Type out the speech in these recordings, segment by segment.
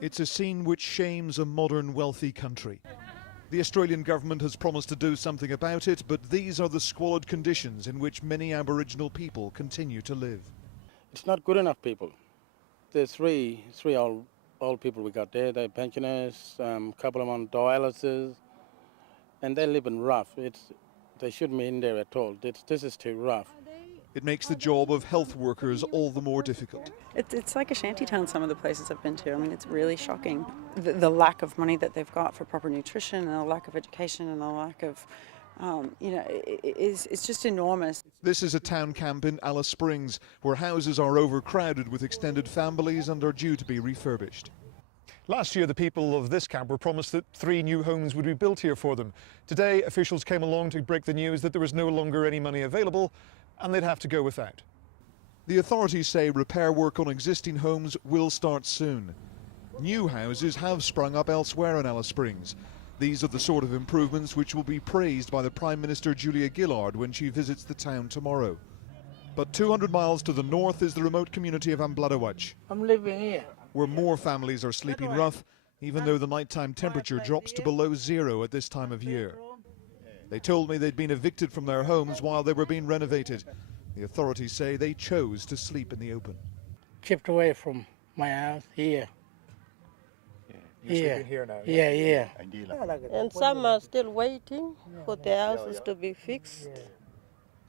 It's a scene which shames a modern, wealthy country. The Australian government has promised to do something about it, but these are the squalid conditions in which many Aboriginal people continue to live. It's not good enough, people. There's three old people we got there. They're pensioners, couple of them on dialysis, and they live in rough. They shouldn't be in there at all. This is too rough. It makes the job of health workers all the more difficult. It's like a shantytown, some of the places I've been to. I mean, it's really shocking. The lack of money that they've got for proper nutrition and the lack of education and the lack of, it's just enormous. This is a town camp in Alice Springs, where houses are overcrowded with extended families and are due to be refurbished. Last year, the people of this camp were promised that 3 new homes would be built here for them. Today, officials came along to break the news that there was no longer any money available and they'd have to go without. The authorities say repair work on existing homes will start soon. New houses have sprung up elsewhere in Alice Springs. These are the sort of improvements which will be praised by the Prime Minister Julia Gillard when she visits the town tomorrow. But 200 miles to the north is the remote community of Ambladawatch. I'm living here, where more families are sleeping rough, even though the nighttime temperature drops to below 0 at this time of year. They told me they'd been evicted from their homes while they were being renovated. The authorities say they chose to sleep in the open. chipped away from my house here. You're sleeping here now? Yeah. And some are still waiting for their houses to be fixed.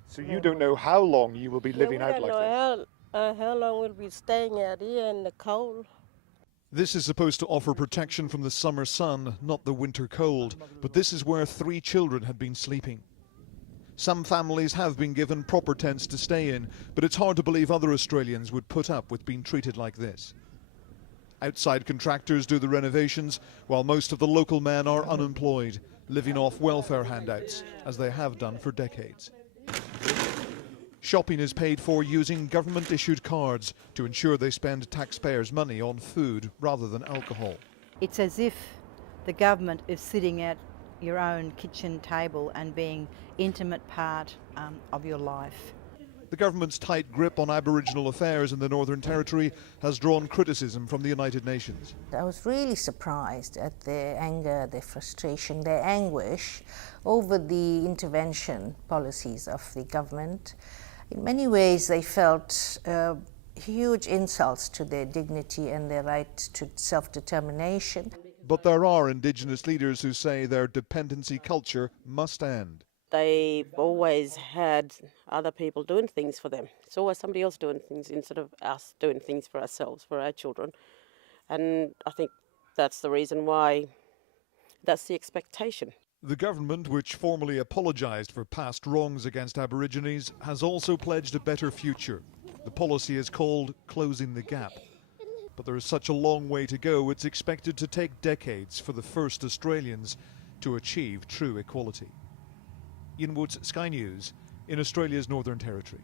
So you don't know how long you will be living out like this? We don't know how long we'll be staying out here in the cold. This is supposed to offer protection from the summer sun, not the winter cold, but this is where 3 children had been sleeping. Some families have been given proper tents to stay in, but it's hard to believe other Australians would put up with being treated like this. Outside contractors do the renovations, while most of the local men are unemployed, living off welfare handouts, as they have done for decades. Shopping is paid for using government-issued cards to ensure they spend taxpayers' money on food rather than alcohol. It's as if the government is sitting at your own kitchen table and being intimate part of your life. The government's tight grip on Aboriginal affairs in the Northern Territory has drawn criticism from the United Nations. I was really surprised at their anger, their frustration, their anguish over the intervention policies of the government. In many ways, they felt huge insults to their dignity and their right to self-determination. But there are Indigenous leaders who say their dependency culture must end. They've always had other people doing things for them. It's always somebody else doing things instead of us doing things for ourselves, for our children. And I think that's the reason why that's the expectation. The government, which formally apologised for past wrongs against Aborigines, has also pledged a better future. The policy is called Closing the Gap. But there is such a long way to go, it's expected to take decades for the first Australians to achieve true equality. Ian Woods, Sky News, in Australia's Northern Territory.